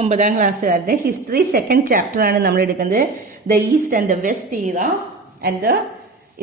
9ാം ക്ലാസ്സുകാരുടെ history second chapter ആണ് നമ്മൾ എടുക്കുന്നത്. The east and the west era and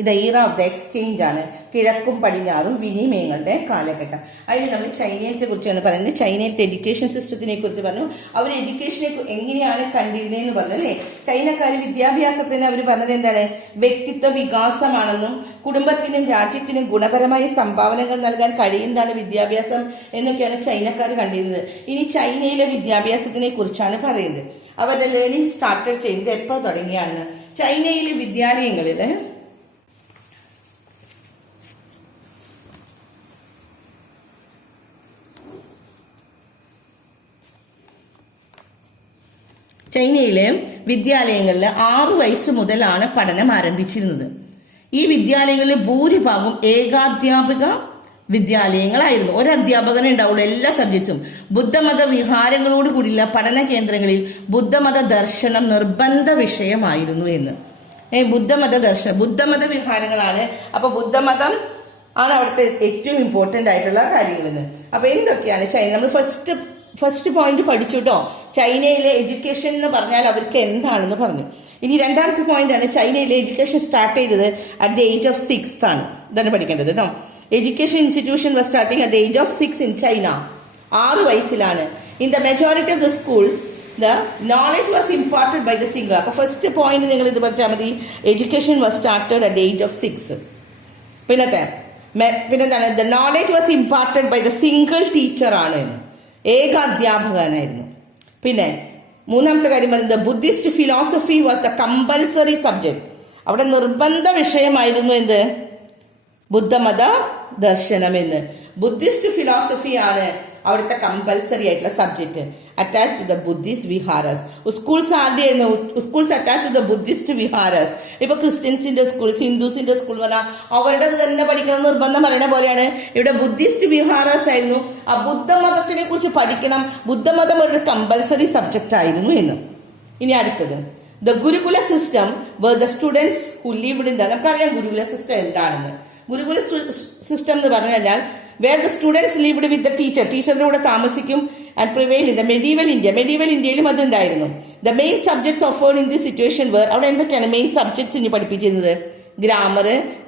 the era of the exchange ആണ്. കിഴക്കും പടിഞ്ഞാറും വിനിമയങ്ങളുടെ കാലഘട്ടം. അതിന് നമ്മൾ ചൈനയിലത്തെ കുറിച്ചാണ് പറയുന്നത്. ചൈനയിലത്തെ എഡ്യൂക്കേഷൻ സിസ്റ്റത്തിനെ കുറിച്ച് പറഞ്ഞു. അവർ എഡ്യൂക്കേഷനെ എങ്ങനെയാണ് കണ്ടിരുന്നതെന്ന് പറഞ്ഞു അല്ലേ. ചൈനക്കാർ വിദ്യാഭ്യാസത്തിന് അവർ പറഞ്ഞത് എന്താണ്? വ്യക്തിത്വ വികാസമാണെന്നും കുടുംബത്തിനും രാജ്യത്തിനും ഗുണപരമായ സംഭാവനകൾ നൽകാൻ കഴിയുന്നതാണ് വിദ്യാഭ്യാസം എന്നൊക്കെയാണ് ചൈനക്കാർ കണ്ടിരുന്നത്. ഇനി ചൈനയിലെ വിദ്യാഭ്യാസത്തിനെ കുറിച്ചാണ് പറയുന്നത്. അവരുടെ ലേണിംഗ് സ്റ്റാർട്ടഡ് ചെയ്യുന്നത് എപ്പോൾ തുടങ്ങിയാണ്? ചൈനയിലെ വിദ്യാലയങ്ങളിൽ ചൈനയിലെ വിദ്യാലയങ്ങളിൽ 6 വയസ്സ് മുതലാണ് പഠനം ആരംഭിച്ചിരുന്നത്. ഈ വിദ്യാലയങ്ങളിൽ ഭൂരിഭാഗം ഏകാധ്യാപക വിദ്യാലയങ്ങളായിരുന്നു. ഒരു അധ്യാപകനെ ഉണ്ടാവുള്ളൂ എല്ലാ സബ്ജക്ട്സും. ബുദ്ധമത വിഹാരങ്ങളോട് കൂടിയുള്ള പഠന കേന്ദ്രങ്ങളിൽ ബുദ്ധമത ദർശനം നിർബന്ധ വിഷയമായിരുന്നു എന്ന്. ബുദ്ധമത വിഹാരങ്ങളാണ്. അപ്പൊ ബുദ്ധമതം ആണ് അവിടുത്തെ ഏറ്റവും ഇമ്പോർട്ടന്റ് ആയിട്ടുള്ള കാര്യങ്ങൾ. അപ്പൊ എന്തൊക്കെയാണ് ചൈന? നമ്മൾ ഫസ്റ്റ് പോയിന്റ് പഠിച്ചു കേട്ടോ. ചൈനയിലെ എഡ്യൂക്കേഷൻ എന്ന് പറഞ്ഞാൽ അവർക്ക് എന്താണെന്ന് പറഞ്ഞു. ഇനി രണ്ടാമത്തെ പോയിന്റ് ആണ് ചൈനയിലെ എഡ്യൂക്കേഷൻ സ്റ്റാർട്ട് ചെയ്തത് അറ്റ് ദ ഏജ് ഓഫ് 6 ആണ്. ഇതാണ് പഠിക്കേണ്ടത് കേട്ടോ. Education institution was starting at the age of 6 in China. 6 വയസ്സിലാണ്. In the majority of the schools the knowledge was imparted by the singer. അപ്പൊ ഫസ്റ്റ് പോയിന്റ് നിങ്ങൾ ഇത് പഠിച്ചാൽ മതി. Education was started at the age of 6. പിന്നെന്താണ്? The knowledge was imparted by the single teacher ആണ്. ഏക അധ്യാപകനായിരുന്നു. പിന്നെ മൂന്നാമത്തെ കാര്യം പറയുന്നത് Buddhist philosophy was the compulsory subject. അവിടെ നിർബന്ധ വിഷയമായിരുന്നു എന്ത്? ബുദ്ധമത ദർശനം എന്ന്. ബുദ്ധിസ്റ്റ് ഫിലോസഫി ആണ് അവിടുത്തെ കമ്പൽസറി ആയിട്ടുള്ള subject. Attach to the Buddhist viharas. Schools ആരുടെയായിരുന്നു? Schools attach to the Buddhist viharas. ഇപ്പൊ ക്രിസ്ത്യൻസിന്റെ സ്കൂൾസ്, ഹിന്ദുസിന്റെ സ്കൂൾ പറഞ്ഞാൽ അവരുടെ തന്നെ പഠിക്കണം നിർബന്ധം പറയുന്ന പോലെയാണ് ഇവിടെ ബുദ്ധിസ്റ്റ് വിഹാരസ് ആയിരുന്നു. ആ ബുദ്ധമതത്തിനെ കുറിച്ച് പഠിക്കണം. ബുദ്ധമതം ഒരു കമ്പൽസറി സബ്ജക്റ്റ് ആയിരുന്നു എന്ന്. ഇനി അടുത്തത് the gurukula system where the students who lived in the. നമുക്കറിയാം ഗുരുകുല സിസ്റ്റം എന്താണെന്ന്. ഗുരുകുല സിസ്റ്റം എന്ന് പറഞ്ഞു കഴിഞ്ഞാൽ where the students lived with the teacher. ടീച്ചറിന്റെ കൂടെ താമസിക്കും. And prevail in the medieval India. Medieval ഇന്ത്യയിലും അതുണ്ടായിരുന്നു. The main subjects offered in this situation where. അവിടെ എന്തൊക്കെയാണ് മെയിൻ സബ്ജക്ട്സ് ഇനി പഠിപ്പിച്ചിരുന്നത്? Grammar,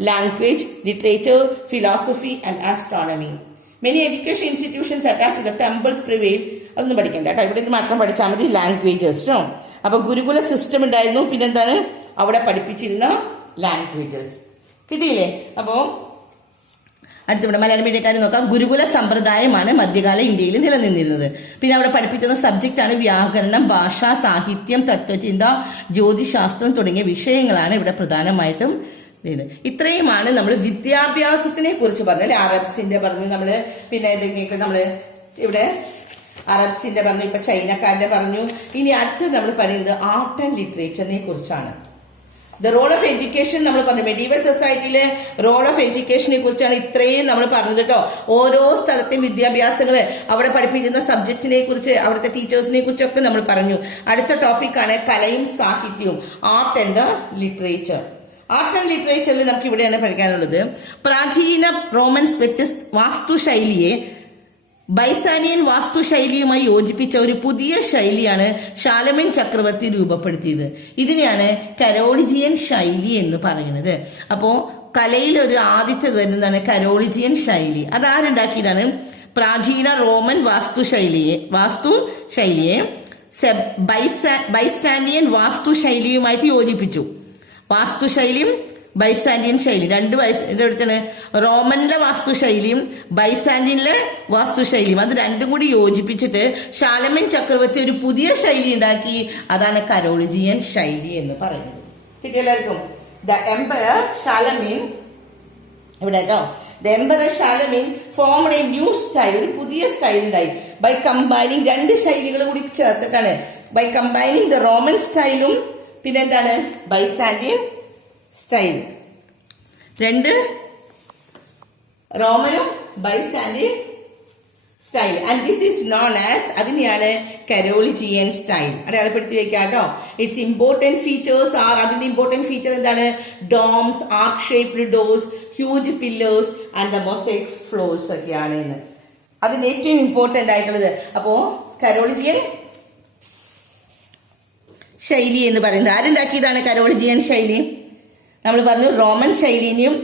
language, literature, philosophy and astronomy. Many education institutions attach to the temples prevail. അതൊന്നും പഠിക്കണ്ട കേട്ടോ. ഇവിടെ ഇത് മാത്രം പഠിച്ചാൽ മതി. ലാംഗ്വേജസ് കേട്ടോ. അപ്പൊ ഗുരുകുല സിസ്റ്റം ഉണ്ടായിരുന്നു. പിന്നെന്താണ് അവിടെ പഠിപ്പിച്ചിരുന്ന ലാംഗ്വേജസ്. കിട്ടിയില്ലേ? അപ്പോ അടുത്തിവിടെ മലയാളം മീഡിയക്കാർ നോക്കാം. ഗുരുകുല സമ്പ്രദായമാണ് മധ്യകാല ഇന്ത്യയിൽ നിലനിന്നിരുന്നത്. പിന്നെ അവിടെ പഠിപ്പിക്കുന്ന സബ്ജക്റ്റാണ് വ്യാകരണം, ഭാഷ, സാഹിത്യം, തത്വചിന്ത, ജ്യോതിശാസ്ത്രം തുടങ്ങിയ വിഷയങ്ങളാണ് ഇവിടെ പ്രധാനമായിട്ടും ഇത്. ഇത്രയുമാണ് നമ്മൾ വിദ്യാഭ്യാസത്തിനെ കുറിച്ച് പറഞ്ഞാൽ. അറബ്സിന്റെ പറഞ്ഞു നമ്മള്. പിന്നെ എന്തെങ്കിലുമൊക്കെ നമ്മള് ഇവിടെ അറബ്സിന്റെ പറഞ്ഞു. ഇപ്പൊ ചൈനക്കാരുടെ പറഞ്ഞു. ഇനി അടുത്തത് നമ്മൾ പറയുന്നത് ആർട്ട് ആൻഡ് ലിറ്ററേച്ചറിനെ കുറിച്ചാണ്. ദ റോൾ ഓഫ് എഡ്യൂക്കേഷൻ നമ്മൾ പറഞ്ഞു. മെഡീവൽ സൊസൈറ്റിയിലെ റോൾ ഓഫ് എഡ്യൂക്കേഷനെ കുറിച്ചാണ് ഇത്രയും നമ്മൾ പറഞ്ഞത് കേട്ടോ. ഓരോ സ്ഥലത്തെയും വിദ്യാഭ്യാസങ്ങള്, അവിടെ പഠിപ്പിക്കുന്ന സബ്ജക്ട്സിനെ കുറിച്ച്, അവിടുത്തെ ടീച്ചേഴ്സിനെ കുറിച്ചൊക്കെ നമ്മൾ പറഞ്ഞു. അടുത്ത ടോപ്പിക്കാണ് കലയും സാഹിത്യവും. Art and the literature. Art and ലിറ്ററേച്ചറിൽ നമുക്ക് ഇവിടെയാണ് പഠിക്കാനുള്ളത്. പ്രാചീന റോമൻസ് വാസ്തുശൈലിയെ ബൈസാനിയൻ വാസ്തുശൈലിയുമായി യോജിപ്പിച്ച ഒരു പുതിയ ശൈലിയാണ് ഷാലമൻ ചക്രവർത്തി രൂപപ്പെടുത്തിയത്. ഇതിനെയാണ് കരോളിജിയൻ ശൈലി എന്ന് പറയുന്നത്. അപ്പോ കലയിൽ ഒരു ആദ്യത്തെ വരുന്നതാണ് കരോളിജിയൻ ശൈലി. അതാരുണ്ടാക്കിയതാണ്? പ്രാചീന റോമൻ വാസ്തുശൈലിയെ ബൈസാനിയൻ വാസ്തുശൈലിയുമായിട്ട് യോജിപ്പിച്ചു. വാസ്തുശൈലിയും ബൈസാന്റിയൻ ശൈലി ഇതെടുത്താണ്. റോമനിലെ വാസ്തുശൈലിയും ബൈസാന്റിയനിലെ വാസ്തുശൈലിയും അത് രണ്ടും കൂടി യോജിപ്പിച്ചിട്ട് ഷാലമൻ ചക്രവർത്തി ഒരു പുതിയ ശൈലി ഉണ്ടാക്കി. അതാണ് കരോളിജിയൻ ശൈലി എന്ന് പറയുന്നത്. കിട്ടിയെല്ലാവർക്കും? ദ എംപറർ ഷാലമീൻ ഇവിടെ കേട്ടോ. The emperor Charlemagne formed A new style. ഒരു പുതിയ സ്റ്റൈൽ ഉണ്ടായി. ബൈ കമ്പൈനിങ് രണ്ട് ശൈലികൾ കൂടി ചേർത്തിട്ടാണ്. ബൈ കമ്പൈനിങ് ദ റോമൻ സ്റ്റൈലും പിന്നെന്താണ് ബൈസാന്റിയൻ സ്റ്റൈൽ. രണ്ട് റോമനും Byzantine style. And this is known as, അതിനെയാണ് കരോളിജിയൻ സ്റ്റൈൽ. അടയാളപ്പെടുത്തി വെക്കാം കേട്ടോ. ഇറ്റ്സ് ഇമ്പോർട്ടന്റ് ഫീച്ചേഴ്സ് ആർ, അതിന്റെ ഇമ്പോർട്ടന്റ് ഫീച്ചർ എന്താണ്? Domes, arch shaped doors, huge pillars and the mosaic floors ഒക്കെയാണ് അതിന്റെ ഏറ്റവും ഇമ്പോർട്ടന്റ് ആയിട്ടുള്ളത്. അപ്പോ കരോളിജിയൻ ശൈലി എന്ന് പറയുന്നത്. ആരുണ്ടാക്കിയതാണ് കരോളിജിയൻ ശൈലി? നമ്മൾ പറഞ്ഞു റോമൻ ശൈലിനെയും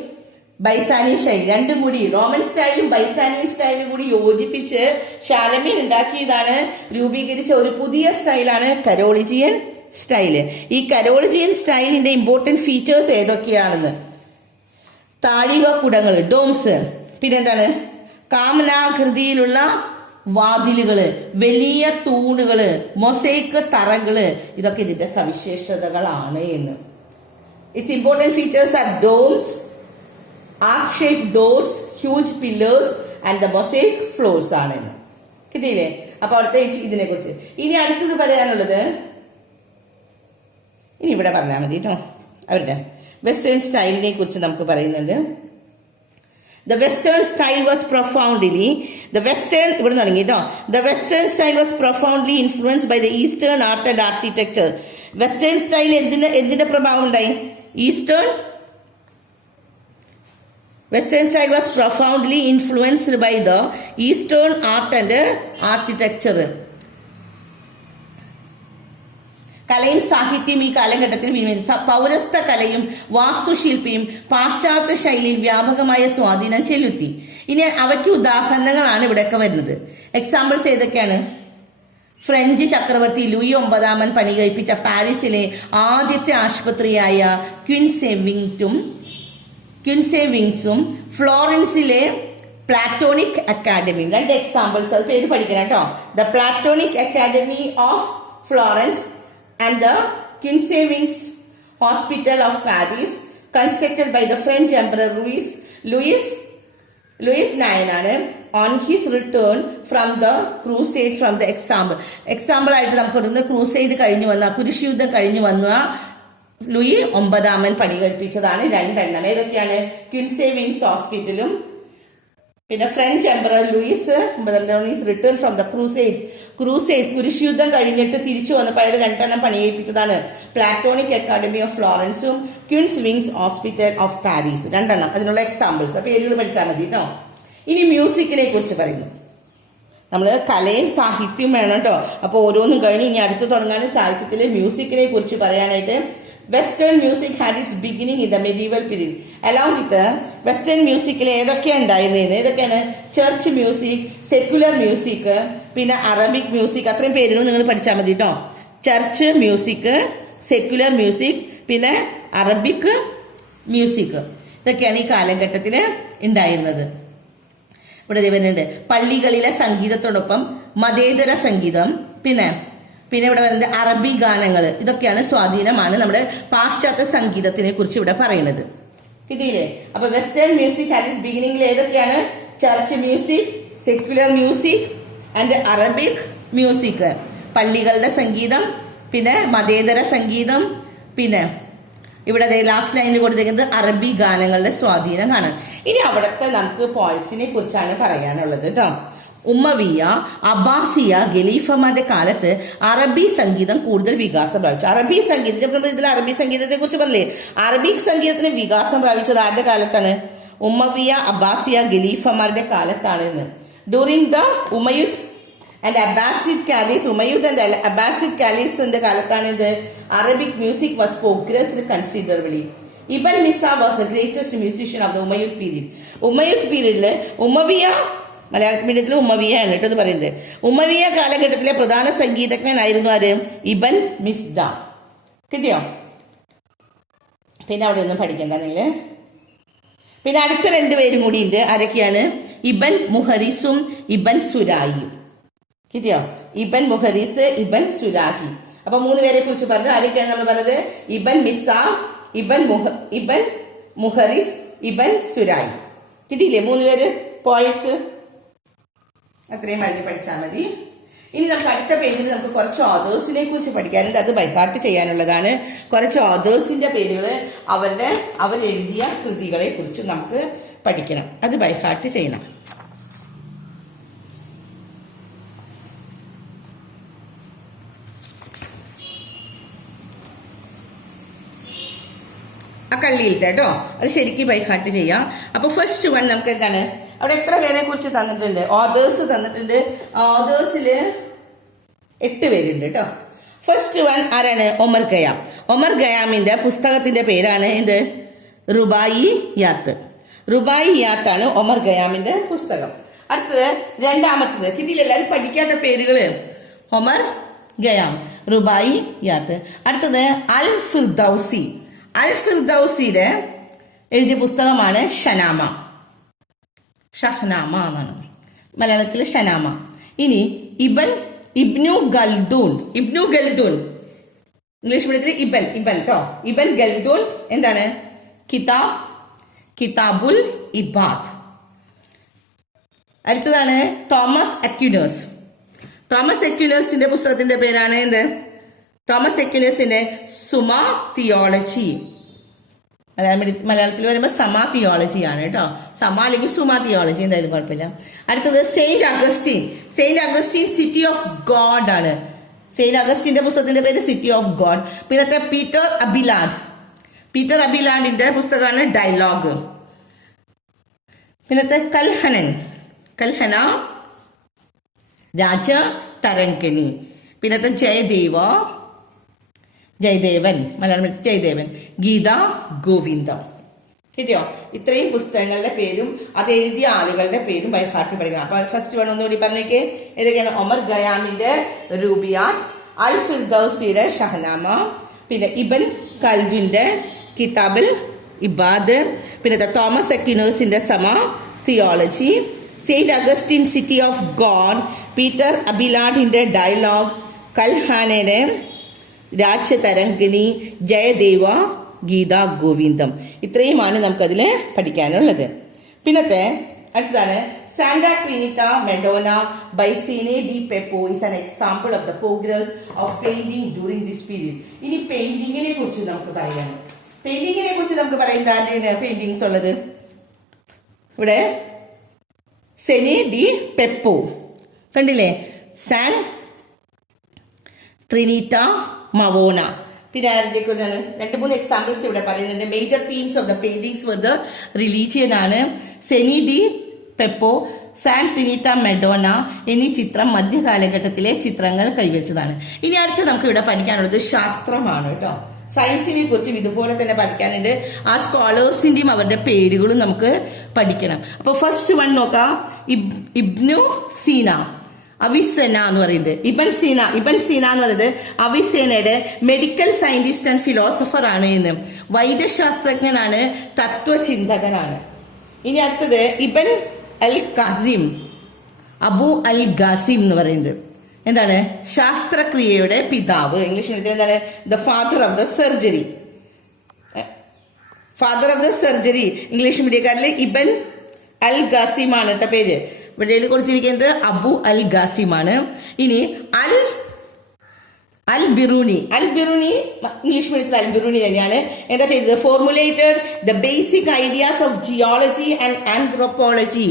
ബൈസാനിയൻ ശൈലി രണ്ടും കൂടി, റോമൻ സ്റ്റൈലും ബൈസാനിയൻ സ്റ്റൈലും കൂടി യോജിപ്പിച്ച് ഷാലമീൻ ഉണ്ടാക്കിയതാണ്, രൂപീകരിച്ച ഒരു പുതിയ സ്റ്റൈലാണ് കരോളിജിയൻ സ്റ്റൈല്. ഈ കരോളിജിയൻ സ്റ്റൈലിന്റെ ഇമ്പോർട്ടന്റ് ഫീച്ചേഴ്സ് ഏതൊക്കെയാണെന്ന്: താഴിക കുടങ്ങൾ, ഡോംസ്, പിന്നെന്താണ് കാമനാകൃതിയിലുള്ള വാതിലുകള്, വലിയ തൂണുകള്, മൊസൈക്ക് തറകള്, ഇതൊക്കെ ഇതിന്റെ സവിശേഷതകളാണ് എന്ന്. Its important features are domes, arch shaped doors, huge pillars and the mosaic floors ആണ്. കിട്ടിയില്ലേ? അപ്പൊ അവിടുത്തെ ഇതിനെ കുറിച്ച്. ഇനി അടുത്തത് പറയാനുള്ളത്, ഇനി ഇവിടെ പറഞ്ഞാൽ മതി കേട്ടോ. അവരുടെ വെസ്റ്റേൺ സ്റ്റൈലിനെ കുറിച്ച് നമുക്ക് പറയുന്നുണ്ട്. The Western style was profoundly, the Western style was profoundly influenced by the Eastern art and architecture. Western style എന്തിന്റെ പ്രഭാവം ഉണ്ടായി? Western style was profoundly influenced by the Eastern art and architecture. കലയും സാഹിത്യം ഈ കാലഘട്ടത്തിൽ പൗരസ്ത കലയും വാസ്തുശില്പിയും പാശ്ചാത്യ ശൈലിയിൽ വ്യാപകമായ സ്വാധീനം ചെലുത്തി. ഇനി അവയ്ക്ക് ഉദാഹരണങ്ങളാണ് ഇവിടെയൊക്കെ വരുന്നത്. എക്സാമ്പിൾസ് ഏതൊക്കെയാണ്? ഫ്രഞ്ച് ചക്രവർത്തി ലൂയി 9 പണി കഴിപ്പിച്ച പാരീസിലെ ആദ്യത്തെ ആശുപത്രിയായ ക്വിൻസെവിങ്സും ഫ്ലോറൻസിലെ പ്ലാറ്റോണിക് അക്കാഡമി. രണ്ട് എക്സാമ്പിൾസ്, അത് പേര് പഠിക്കണം കേട്ടോ. The Platonic Academy of Florence and the Quinçevings Hospital of Paris, constructed by the French Emperor Louis IX on his return from the crusades. From the example ആയിട്ട് നമുക്ക് ഇടുന്ന ക്രൂസൈഡ് കഴിഞ്ഞു വന്ന, കുരിശുയുദ്ധം കഴിഞ്ഞു വന്ന ലൂയി 9 പണി കഴിപ്പിച്ചതാണ് രണ്ടെണ്ണം. ഏതൊക്കെയാണ്? ക്വിൻസെവിങ്സ് ഹോസ്പിറ്റലും പിന്നെ French emperor Louis return from the crusades കുരിശുയുദ്ധം കഴിഞ്ഞിട്ട് തിരിച്ചു വന്നപ്പോൾ അയാൾ രണ്ടെണ്ണം പണിയേൽപ്പിച്ചതാണ്. പ്ലാറ്റോണിക് അക്കാഡമി ഓഫ് ഫ്ലോറൻസും Quinze Vingts hospital of Paris, രണ്ടെണ്ണം. അതിനുള്ള എക്സാമ്പിൾസ് പേരുകൾ പഠിച്ചാൽ മതി കേട്ടോ. ഇനി മ്യൂസിക്കിനെ കുറിച്ച് പറയുന്നു. നമ്മൾ കലയും സാഹിത്യവും വേണം കേട്ടോ. അപ്പോൾ ഓരോന്നും കഴിഞ്ഞു ഇനി അടുത്ത് തുടങ്ങാനും സാഹിത്യത്തിലെ മ്യൂസിക്കിനെ കുറിച്ച് പറയാനായിട്ട്. Western music had its beginning in the medieval period. Along with the Western music ഏതൊക്കെയാണ് ഉണ്ടായിരുന്നത്? ഏതൊക്കെയാണ്? ചർച്ച് മ്യൂസിക്, സെക്യുലർ മ്യൂസിക്, പിന്നെ അറബിക് മ്യൂസിക്. അത്രയും പേരുകൾ നിങ്ങൾ പഠിച്ചാൽ മതി കേട്ടോ. ചർച്ച് മ്യൂസിക്, സെക്യുലർ മ്യൂസിക്, പിന്നെ അറബിക് മ്യൂസിക്, ഇതൊക്കെയാണ് ഈ കാലഘട്ടത്തിൽ ഉണ്ടായിരുന്നത്. ഇവിടെ വരുന്നുണ്ട് പള്ളികളിലെ സംഗീതത്തോടൊപ്പം മതേതര സംഗീതം, പിന്നെ ഇവിടെ വരുന്നത് അറബി ഗാനങ്ങൾ. ഇതൊക്കെയാണ് സ്വാധീനമാണ് നമ്മുടെ പാശ്ചാത്യ സംഗീതത്തിനെ കുറിച്ച് ഇവിടെ പറയുന്നത്. കിട്ടിയില്ലേ? അപ്പൊ വെസ്റ്റേൺ മ്യൂസിക് ഹാഡ് ഇറ്റ്സ് ബിഗിനിങ്ങിൽ ഏതൊക്കെയാണ്? Church music, secular music and Arabic music. പള്ളികളുടെ സംഗീതം, പിന്നെ മതേതര സംഗീതം, പിന്നെ ഇവിടെ ലാസ്റ്റ് ലൈനിൽ കൊടുത്തിരിക്കുന്നത് അറബി ഗാനങ്ങളുടെ സ്വാധീനം കാണാം. ഇനി അവിടുത്തെ നമുക്ക് പോയിന്റ്സിനെ കുറിച്ചാണ് പറയാനുള്ളത് കേട്ടോ. ഉമ്മവിയ, അബ്ബാസിയ, ഖലീഫമാരുടെ കാലത്ത് അറബി സംഗീതം കൂടുതൽ വികാസം പ്രാപിച്ചു. അറബി സംഗീതം, ഇതിൽ അറബി സംഗീതത്തെ കുറിച്ച് പറഞ്ഞില്ലേ? അറബിക് സംഗീതത്തിന് വികാസം പ്രാപിച്ചത് ആരുടെ കാലത്താണ്? ഉമ്മവിയ, അബ്ബാസിയ, ഖലീഫമാരുടെ കാലത്താണ്. During the Umayyad and Abbasid കാലീസിന്റെ കാലത്താണ് ഇത്. Arabic music was progressed considerably. Ibn Misjah was the greatest musician of the Umayyad period. Umayyad പീരീഡില് ഉമ്മവിയ, മലയാള മീഡിയത്തിൽ ഉമ്മവിയ ആണ് കേട്ടോ ഇത് പറയുന്നത്. ഉമ്മവിയ കാലഘട്ടത്തിലെ പ്രധാന സംഗീതജ്ഞനായിരുന്നു ആര്? ഇബൻ മിസ്ഡ. കിട്ടിയോ? പിന്നെ അവിടെ ഒന്നും പഠിക്കണ്ടെന്നില്ല. പിന്നെ അടുത്ത രണ്ടുപേരും കൂടി ഉണ്ട്. ആരൊക്കെയാണ്? ഇബൻ മുഹരിസും ഇബൻ സുരാഹിയും. കിട്ടിയോ? ഇബൻ മുഹരിസ്, ഇബൻ സുരാഹി. അപ്പൊ 3 പേരെ കുറിച്ച് പറഞ്ഞു. ആരൊക്കെയാണ് നമ്മൾ പറഞ്ഞത്? ഇബൻ മിസ, ഇബൻ മുഹരിസ്, ഇബൻ സുരായി. കിട്ടിയില്ലേ 3 പേര് പോയിന്റ്സ്? അത്രയും വലിയ പഠിച്ചാൽ മതി. ഇനി നമുക്ക് അടുത്ത പേജിൽ നമുക്ക് കുറച്ച് ഓതേഴ്സിനെ കുറിച്ച് പഠിക്കാനുണ്ട്. അത് ബൈഹാർട്ട് ചെയ്യാനുള്ളതാണ്. കുറച്ച് ഓതേഴ്സിന്റെ പേരുകൾ, അവരെഴുതിയ കൃതികളെ കുറിച്ച് നമുക്ക് പഠിക്കണം. അത് ബൈഹാർട്ട് ചെയ്യണം. ആ കള്ളിയിലത്തെ കേട്ടോ, അത് ശരിക്കും ബൈഹാർട്ട് ചെയ്യാം. അപ്പൊ ഫസ്റ്റ് വൺ നമുക്ക് എന്താണ്? അവിടെ എത്ര പേരെ കുറിച്ച് തന്നിട്ടുണ്ട്? ഓതേഴ്സ് തന്നിട്ടുണ്ട്. ഓതേഴ്സില് 8 പേരുണ്ട് കേട്ടോ. ഫസ്റ്റ് വൺ ആരാണ്? ഒമർ ഖയാം. ഒമർ ഖയാമിന്റെ പുസ്തകത്തിന്റെ പേരാണ് എന്ത്? റുബായി യാത്ത്. റുബായി യാത്താണ് ഒമർ ഖയാമിന്റെ പുസ്തകം. അടുത്തത് രണ്ടാമത്തത്, ഇതിൽ എല്ലാവരും പഠിക്കാത്ത പേരുകള്. ഒമർ ഖയാം, റുബായി യാത്ത്. അടുത്തത് അൽ ഫിർദൌസി. അൽ ഫിർദൌസിയുടെ എഴുതിയ പുസ്തകമാണ് ഷനാമ. ഷഹ്നാമ എന്നാണ് മലയാളത്തിൽ ഷനാമ. ഇനി ഇബ്നു ഗൽദൂൻ. ഇബ്നു ഗൽദൂൻ ഇംഗ്ലീഷ് മീഡിയത്തിൽ ഇബൻ കേട്ടോ. ഇബൻ ഗൽദൂൻ എന്താണ്? കിതാബുൽ ഇബാദ്. അടുത്തതാണ് തോമസ് അക്യുനസ്. തോമസ് അക്യുനസിന്റെ പുസ്തകത്തിന്റെ പേരാണ് എന്ത്? തോമസ് അക്യുനസിന്റെ സുമ തിയോളജി. മലയാളത്തിൽ വരുമ്പോൾ സമ തിയോളജി ആണ് കേട്ടോ. സമ അല്ലെങ്കിൽ സുമ തിയോളജി, എന്തായാലും കുഴപ്പമില്ല. അടുത്തത് Saint Augustine. Saint Augustine city of God ആണ്. സെയിന്റ് അഗസ്റ്റിന്റെ പുസ്തകത്തിന്റെ പേര് സിറ്റി ഓഫ് ഗോഡ്. പിന്നത്തെ പീറ്റർ അബിലാഡിന്റെ പുസ്തകമാണ് ഡയലോഗ്. പിന്നത്തെ കൽഹന രാജ തരംഗിണി. പിന്നത്തെ ജയദേവൻ, മലയാളം ജയദേവൻ. ഗീത ഗോവിന്ദം. കിട്ടിയോ? ഇത്രയും പുസ്തകങ്ങളുടെ പേരും അത് എഴുതിയ ആളുകളുടെ പേരും ബൈ ഹാർട്ട് പഠിക്കണം. അപ്പൊ ഫസ്റ്റ് വൺ ഒന്നുകൂടി പറഞ്ഞേക്ക്. ഏതൊക്കെയാണ്? ഒമർ ഖയാമിന്റെ റൂബിയാത്ത്, അൽ ഫിർദൌസിയുടെ ഷഹനാമ, പിന്നെ ഇബൻ കൽവിന്റെ കിതാബുൽ ഇബാദ്, പിന്നെ തോമസ് അക്വിനസിന്റെ Summa theology, saint Augustine city of God, Peter അബിലാഡിന്റെ ഡയലോഗ്, കൽഹാനയുടെ രാജതരംഗിണി, ജയദേവ, ഗീത ഗോവിന്ദം. ഇത്രയുമാണ് നമുക്കതിൽ പഠിക്കാനുള്ളത്. പിന്നത്തെ അടുത്തതാണ് Santa Trinita Madonna by Cenni di Pepo is an example of the progress of painting during this period. ഇനി പെയിന്റിങ്ങിനെ കുറിച്ച് നമുക്ക് പറയാം. പെയിന്റിങ്ങിനെ കുറിച്ച് നമുക്ക് പറയുന്ന പെയിന്റിങ്സ് ഉള്ളത് ഇവിടെ സെനി ഡി പെപ്പോ കണ്ടില്ലേ? സാൻ ട്രിനിറ്റ മവോന. പിന്നെ ആരുടെ കൂടെയാണ്? 2-3 എക്സാമ്പിൾസ് ഇവിടെ പറയുന്നത്. Major themes of the paintings with the religion ആണ്. Cenni di Pepo, San Trinita Madonna എന്നീ ചിത്രം മധ്യകാലഘട്ടത്തിലെ ചിത്രങ്ങൾ കൈവരിച്ചതാണ്. ഇനി അടുത്ത് നമുക്ക് ഇവിടെ പഠിക്കാനുള്ളത് ശാസ്ത്രമാണ് കേട്ടോ. സയൻസിനെ കുറിച്ചും ഇതുപോലെ തന്നെ പഠിക്കാനുണ്ട്. ആ സ്കോളേഴ്സിന്റെയും അവരുടെ പേരുകളും നമുക്ക് പഠിക്കണം. അപ്പൊ ഫസ്റ്റ് വൺ നോക്കാം. ഇബ്നു സീന, അവിസെന എന്ന് പറയുന്നത്. ഇബൻ സീന എന്ന് പറയുന്നത് അവിസേനയുടെ മെഡിക്കൽ സയന്റിസ്റ്റ് ആൻഡ് ഫിലോസഫർ ആണ്. എന്ന് വൈദ്യശാസ്ത്രജ്ഞനാണ്, തത്വചിന്തകനാണ്. ഇനി അടുത്തത് Ibn al Qasim, Abu al Qasim എന്ന് പറയുന്നത് എന്താണ്? ശാസ്ത്രക്രിയയുടെ പിതാവ്. ഇംഗ്ലീഷ് മീഡിയത്തിൽ എന്താണ്? The father of the surgery. Father of the surgery English മീഡിയക്കാരിൽ ഇബൻ അൽ ഖാസിം ആണ് കേട്ടോ പേര്. ഇവിടെ കൊടുത്തിരിക്കുന്നത് അബു അൽ ഖാസിം ആണ്. ഇനി അൽ ബിറൂനി ഇംഗ്ലീഷ് മീഡിയത്തിൽ അൽ ബിറൂനി തന്നെയാണ്. എന്താ ചെയ്തത്? Formulated the basic ideas of geology and anthropology.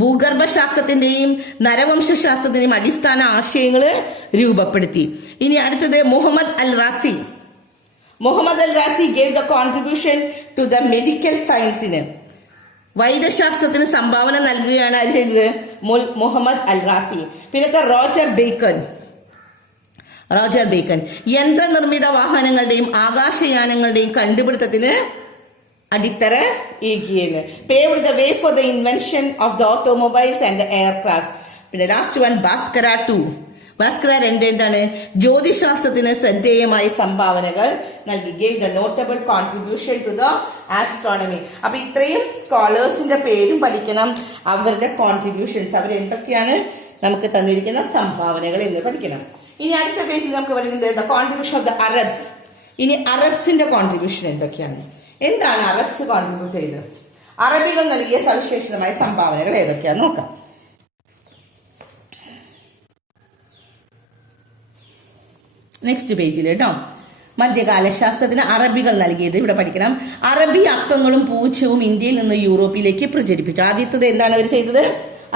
ഭൂഗർഭശാസ്ത്രത്തിന്റെയും നരവംശാസ്ത്രത്തിന്റെയും അടിസ്ഥാന ആശയങ്ങൾ രൂപപ്പെടുത്തി. ഇനി അടുത്തത് Muhammad al Razi gave the contribution to the medical സയൻസിന്. വൈദ്യശാസ്ത്രത്തിന് സംഭാവന നൽകുകയാണ് ആര് ചെയ്തത്? മുഹമ്മദ് അൽ റാസി. പിന്നത്തെ റോജർ ബേക്കൺ യന്ത്രനിർമ്മിത വാഹനങ്ങളുടെയും ആകാശയാനങ്ങളുടെയും കണ്ടുപിടുത്തത്തിന് അടിത്തറ ഏകിയെന്ന്. Paved the way for the invention of the automobiles and the aircraft. പിന്നെ ലാസ്റ്റ് വൺ ഭാസ്കര 2 എന്താണ്? ജ്യോതിശാസ്ത്രത്തിന് ശ്രദ്ധേയമായ സംഭാവനകൾ നൽകി. Gave the notable contribution to the astronomy. അപ്പൊ ഇത്രയും സ്കോളേഴ്സിന്റെ പേരും പഠിക്കണം, അവരുടെ കോൺട്രിബ്യൂഷൻസ്, അവരെന്തൊക്കെയാണ് നമുക്ക് തന്നിരിക്കുന്ന സംഭാവനകൾ എന്ന് പഠിക്കണം. ഇനി അടുത്ത പേജിൽ നമുക്ക് പറയുന്നത് the contribution of the Arabs. ഇനി അറബ്സിന്റെ കോൺട്രിബ്യൂഷൻ എന്തൊക്കെയാണ്? എന്താണ് അറബ്സ് കോൺട്രിബ്യൂട്ട് ചെയ്തത്? അറബികൾ നൽകിയ സവിശേഷമായ സംഭാവനകൾ ഏതൊക്കെയാന്ന് നോക്കാം. നെക്സ്റ്റ് പേജിൽ കേട്ടോ. മധ്യകാല ശാസ്ത്രത്തിന് അറബികൾ നൽകിയത് ഇവിടെ പഠിക്കണം. അറബി അക്കങ്ങളും പൂച്ചവും ഇന്ത്യയിൽ നിന്ന് യൂറോപ്പിലേക്ക് പ്രചരിപ്പിച്ചു. ആദ്യത്തത് എന്താണ് അവർ ചെയ്തത്?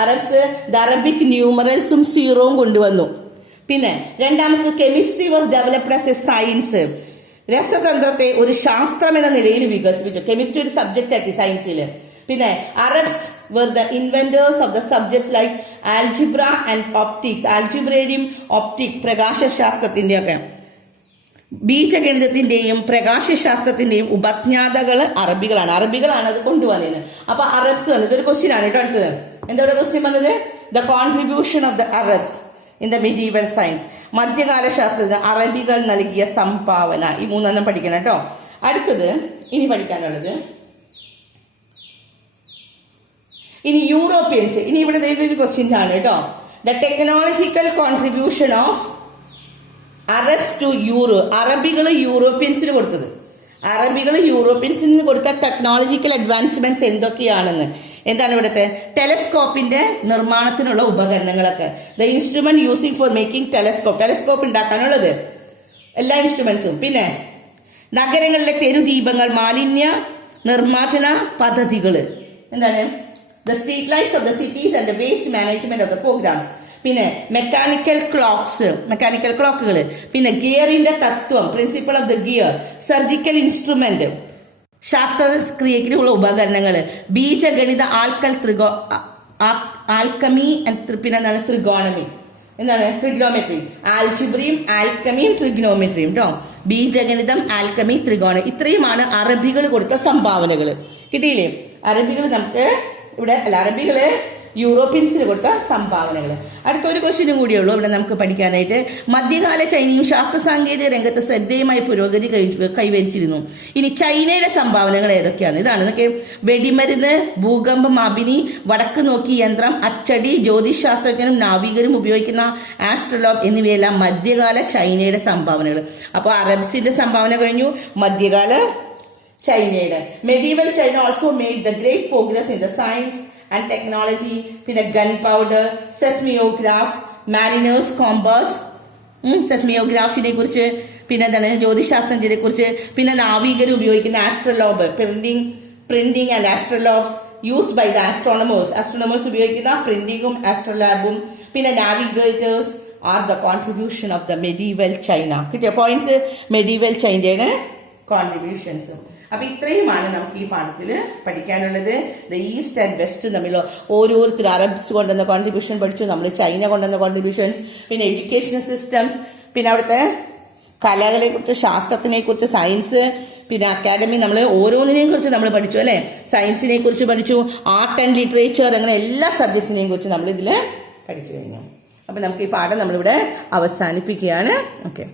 അറബ്സ് ദ അറബിക് ന്യൂമറൽസും സീറോവും കൊണ്ടുവന്നു. പിന്നെ രണ്ടാമത് chemistry was developed as a science. രസതന്ത്രത്തെ ഒരു ശാസ്ത്രം എന്ന നിലയിൽ വികസിപ്പിച്ചു. കെമിസ്ട്രി ഒരു സബ്ജക്റ്റ് ആക്കി സയൻസിൽ. പിന്നെ Arabs were the inventors of the subjects like algebra and optics. ആൽജിബ്രയുടെയും ഒപ്റ്റിക് പ്രകാശശാസ്ത്രത്തിന്റെ ഒക്കെ ബീജഗണിതത്തിന്റെയും പ്രകാശശാസ്ത്രത്തിന്റെയും ഉപജ്ഞാതകൾ അറബികളാണ് അത് കൊണ്ടുവന്നത്. അപ്പൊ അറബ്സ് ഇതൊരു ക്വസ്റ്റ്യൻ ആണ് കേട്ടോ. അടുത്തത് എന്താ ക്വസ്റ്റ്യൻ വന്നത്? The contribution of the Arabs in the medieval science. മധ്യകാല ശാസ്ത്രത്തിന് അറബികൾ നൽകിയ സംഭാവന. ഈ 3 പഠിക്കണം കേട്ടോ. അടുത്തത് ഇനി പഠിക്കാനുള്ളത് ഇനി യൂറോപ്യൻസ്. ഇനി ഇവിടെ ഏതൊരു ക്വസ്റ്റ്യൻ ആണ് കേട്ടോ. The technological contribution of Arabs to അറബികൾ യൂറോപ്യൻസിന് കൊടുത്തത്. അറബികൾ യൂറോപ്യൻസിന് കൊടുത്ത ടെക്നോളജിക്കൽ അഡ്വാൻസ്മെന്റ്സ് എന്തൊക്കെയാണെന്ന്. എന്താണ് ഇവിടുത്തെ? ടെലസ്കോപ്പിന്റെ നിർമ്മാണത്തിനുള്ള ഉപകരണങ്ങളൊക്കെ. The instrument using for making telescope ഉണ്ടാക്കാനുള്ളത് എല്ലാ ഇൻസ്ട്രുമെന്റ്സും. പിന്നെ നഗരങ്ങളിലെ തെരുദീപങ്ങൾ, മാലിന്യ നിർമ്മാർജ്ജന പദ്ധതികൾ. എന്താണ്? The street lights of the cities and waste management of the programmes. പിന്നെ മെക്കാനിക്കൽ ക്ലോക്കുകൾ. പിന്നെ ഗിയറിന്റെ തത്വം, principle of the gear. Surgical instrument, ശാസ്ത്രക്രിയക്കുള്ള ഉപകരണങ്ങൾ. ബീജഗണിത, ആൽക്കമി, പിന്നെ എന്താണ്? ട്രിഗോണമി. എന്താണ്? ട്രിഗ്നോമെട്രി. ആൽജിബ്രയും ആൽക്കമിയും ട്രിഗ്നോമെട്രിയും കേട്ടോ. ബീജഗണിതം, ആൽക്കമി, ട്രിഗോണമി. ഇത്രയുമാണ് അറബികൾ കൊടുത്ത സംഭാവനകൾ. കിട്ടിയില്ലേ? അറബികൾ നമുക്ക് ഇവിടെ അറബികള് യൂറോപ്യൻസിന് കൊടുത്ത സംഭാവനകൾ. അടുത്തൊരു ക്വസ്റ്റ്യനും കൂടിയേ ഉള്ളൂ ഇവിടെ നമുക്ക് പഠിക്കാനായിട്ട്. മധ്യകാല ചൈനയും ശാസ്ത്ര സാങ്കേതിക രംഗത്ത് ശ്രദ്ധേയമായി പുരോഗതി കൈവരിച്ചിരുന്നു. ഇനി ചൈനയുടെ സംഭാവനകൾ ഏതൊക്കെയാണ്? ഇതാണ് ഇതൊക്കെ: വെടിമരുന്ന്, ഭൂകമ്പമാപിനി, വടക്ക് നോക്കി യന്ത്രം, അച്ചടി, ജ്യോതിശാസ്ത്രജ്ഞനും നാവികരും ഉപയോഗിക്കുന്ന ആസ്ട്രോലോബ് എന്നിവയെല്ലാം മധ്യകാല ചൈനയുടെ സംഭാവനകൾ. അപ്പോൾ അറബ്സിന്റെ സംഭാവന കഴിഞ്ഞു. മധ്യകാല ചൈനയുടെ. Medieval China also made the great progress in the science and technology. പിന്നെ gunpowder, seismograph, mariner's compass, സെസ്മിയോഗ്രാഫിനെ കുറിച്ച്, പിന്നെ എന്താണ്? ജ്യോതിശാസ്ത്രജ്ഞരെ കുറിച്ച്. പിന്നെ നാവികർ ഉപയോഗിക്കുന്ന astrolabe, printing and astrolabes used by the astronomers ഉപയോഗിക്കുന്ന പ്രിന്റിംഗും ആസ്ട്രോലാബും. പിന്നെ navigators are the contribution of the medieval China. കിട്ടിയ പോയിന്റ്സ്? മെഡീവൽ ചൈനയുടെ കോൺട്രിബ്യൂഷൻസ്. അപ്പൊ ഇത്രയുമാണ് നമുക്ക് ഈ പാഠത്തിൽ പഠിക്കാനുള്ളത്. ദ ഈസ്റ്റ് ആൻഡ് വെസ്റ്റ് തമ്മിലുള്ള ഓരോരുത്തർ അറബ്സ് കൊണ്ടുവന്ന കോൺട്രിബ്യൂഷൻ പഠിച്ചു, നമ്മൾ ചൈന കൊണ്ടുവന്ന കോൺട്രിബ്യൂഷൻസ്, പിന്നെ എഡ്യൂക്കേഷൻ സിസ്റ്റംസ്, പിന്നെ അവിടുത്തെ കലകളെ കുറിച്ച്, ശാസ്ത്രത്തിനെ കുറിച്ച്, സയൻസ്, പിന്നെ അക്കാഡമി, നമ്മൾ ഓരോന്നിനെയും കുറിച്ച് നമ്മൾ പഠിച്ചു അല്ലെ. സയൻസിനെ കുറിച്ച് പഠിച്ചു, ആർട്ട് ആൻഡ് ലിറ്ററേച്ചർ, അങ്ങനെ എല്ലാ സബ്ജക്ട്സിനെയും കുറിച്ച് നമ്മൾ ഇതിൽ പഠിച്ചു കഴിഞ്ഞു. അപ്പൊ നമുക്ക് ഈ പാഠം നമ്മളിവിടെ അവസാനിപ്പിക്കുകയാണ്. ഓക്കെ.